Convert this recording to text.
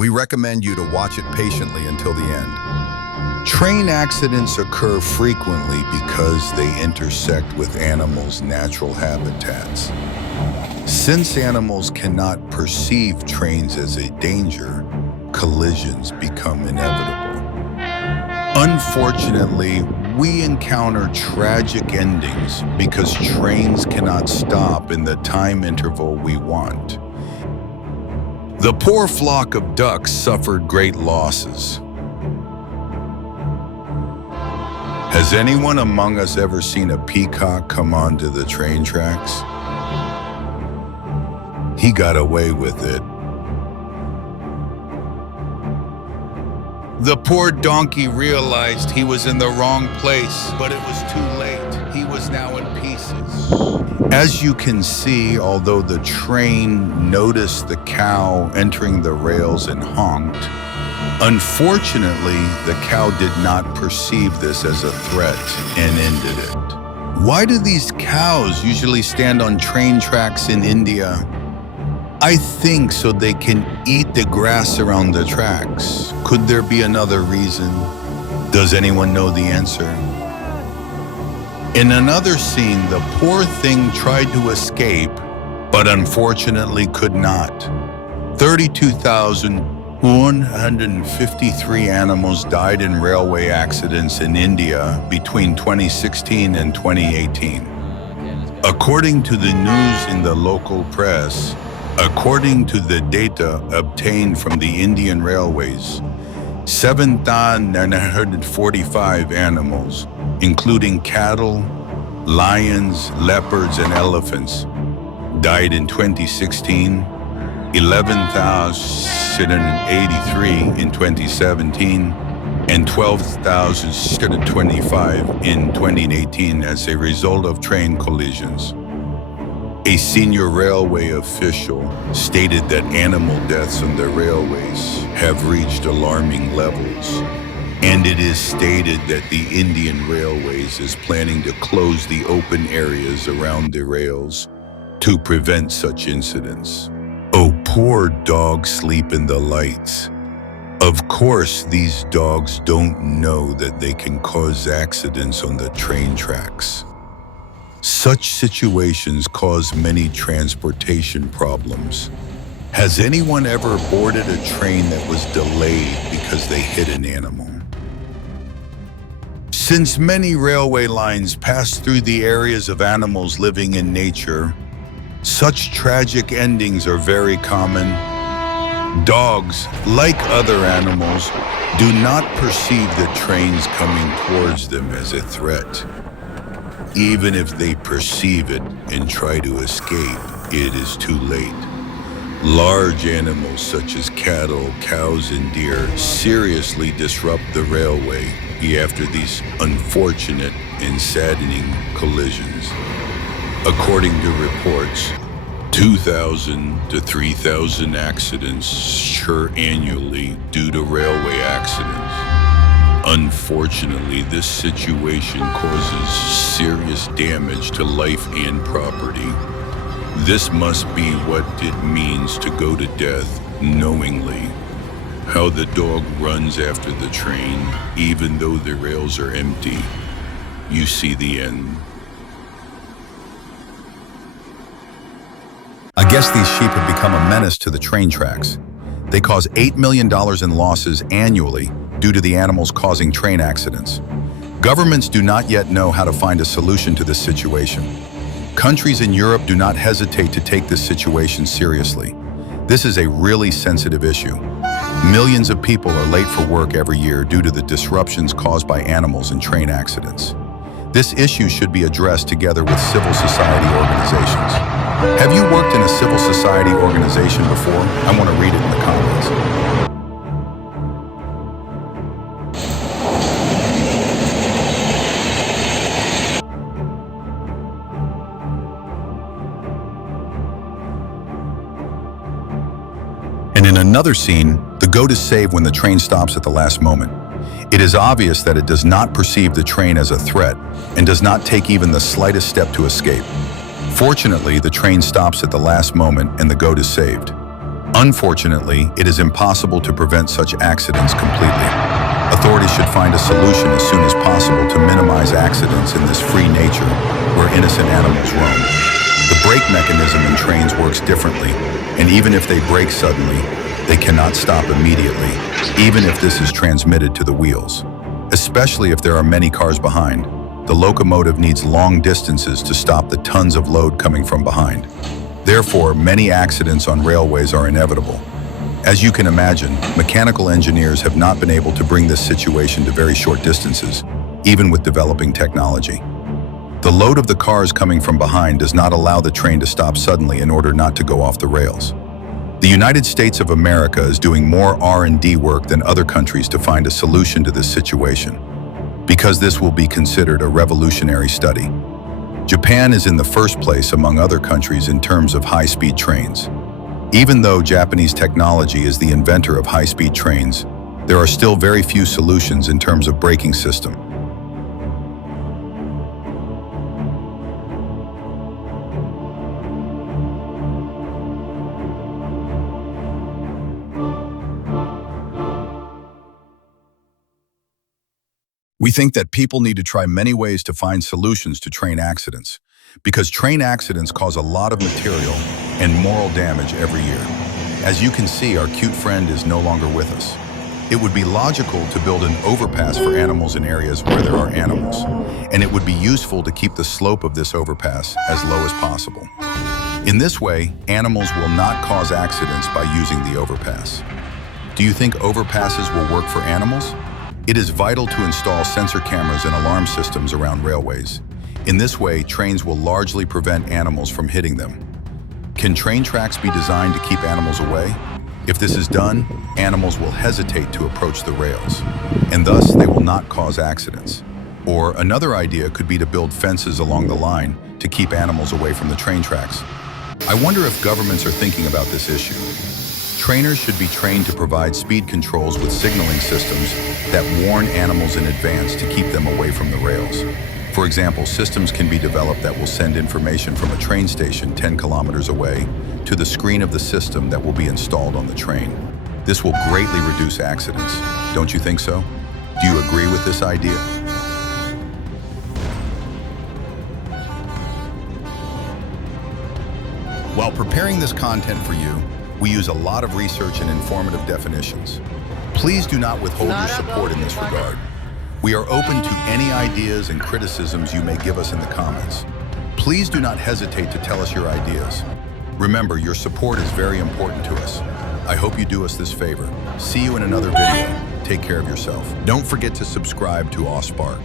We recommend you to watch it patiently until the end. Train accidents occur frequently because they intersect with animals' natural habitats. Since animals cannot perceive trains as a danger, collisions become inevitable. Unfortunately, we encounter tragic endings because trains cannot stop in the time interval we want. The poor flock of ducks suffered great losses. Has anyone among us ever seen a peacock come onto the train tracks? He got away with it. The poor donkey realized he was in the wrong place, but it was too late. He was now in pieces. As you can see, although the train noticed the cow entering the rails and honked, unfortunately, the cow did not perceive this as a threat and ended it. Why do these cows usually stand on train tracks in India? I think so they can eat the grass around the tracks. Could there be another reason? Does anyone know the answer? In another scene, the poor thing tried to escape, but unfortunately could not. 32,153 animals died in railway accidents in India between 2016 and 2018. According to the news in the local press, according to the data obtained from the Indian Railways, 7,945 animals, including cattle, lions, leopards, and elephants, died in 2016, 11,783 in 2017, and 12,625 in 2018 as a result of train collisions. A senior railway official stated that animal deaths on the railways have reached alarming levels, and it is stated that the Indian Railways is planning to close the open areas around the rails to prevent such incidents. Oh, poor dogs sleep in the lights. Of course, these dogs don't know that they can cause accidents on the train tracks. Such situations cause many transportation problems. Has anyone ever boarded a train that was delayed because they hit an animal? Since many railway lines pass through the areas of animals living in nature, such tragic endings are very common. Dogs, like other animals, do not perceive the trains coming towards them as a threat. Even if they perceive it and try to escape, it is too late. Large animals such as cattle, cows, and deer seriously disrupt the railway after these unfortunate and saddening collisions. According to reports, 2,000 to 3,000 accidents occur annually due to railway accidents. Unfortunately, this situation causes serious damage to life and property. This must be what it means to go to death knowingly. How the dog runs after the train, even though the rails are empty. You see the end. I guess these sheep have become a menace to the train tracks. They cause $8 million in losses annually due to the animals causing train accidents. Governments do not yet know how to find a solution to this situation. Countries in Europe do not hesitate to take this situation seriously. This is a really sensitive issue. Millions of people are late for work every year due to the disruptions caused by animals in train accidents. This issue should be addressed together with civil society organizations. Have you worked in a civil society organization before? I want to read it in the comments. And in another scene, the goat is saved when the train stops at the last moment. It is obvious that it does not perceive the train as a threat and does not take even the slightest step to escape. Fortunately, the train stops at the last moment and the goat is saved. Unfortunately, it is impossible to prevent such accidents completely. Authorities should find a solution as soon as possible to minimize accidents in this free nature where innocent animals roam. The brake mechanism in trains works differently, and even if they brake suddenly, they cannot stop immediately, even if this is transmitted to the wheels. Especially if there are many cars behind, the locomotive needs long distances to stop the tons of load coming from behind. Therefore, many accidents on railways are inevitable. As you can imagine, mechanical engineers have not been able to bring this situation to very short distances, even with developing technology. The load of the cars coming from behind does not allow the train to stop suddenly in order not to go off the rails. The United States of America is doing more R&D work than other countries to find a solution to this situation, because this will be considered a revolutionary study. Japan is in the first place among other countries in terms of high-speed trains. Even though Japanese technology is the inventor of high-speed trains, there are still very few solutions in terms of braking system. We think that people need to try many ways to find solutions to train accidents, because train accidents cause a lot of material and moral damage every year. As you can see, our cute friend is no longer with us. It would be logical to build an overpass for animals in areas where there are animals, and it would be useful to keep the slope of this overpass as low as possible. In this way, animals will not cause accidents by using the overpass. Do you think overpasses will work for animals? It is vital to install sensor cameras and alarm systems around railways. In this way, trains will largely prevent animals from hitting them. Can train tracks be designed to keep animals away? If this is done, animals will hesitate to approach the rails, and thus they will not cause accidents. Or another idea could be to build fences along the line to keep animals away from the train tracks. I wonder if governments are thinking about this issue. Trainers should be trained to provide speed controls with signaling systems that warn animals in advance to keep them away from the rails. For example, systems can be developed that will send information from a train station 10 kilometers away to the screen of the system that will be installed on the train. This will greatly reduce accidents. Don't you think so? Do you agree with this idea? While preparing this content for you, we use a lot of research and informative definitions. Please do not withhold your support in this regard. We are open to any ideas and criticisms you may give us in the comments. Please do not hesitate to tell us your ideas. Remember, your support is very important to us. I hope you do us this favor. See you in another video. Take care of yourself. Don't forget to subscribe to AweSpark.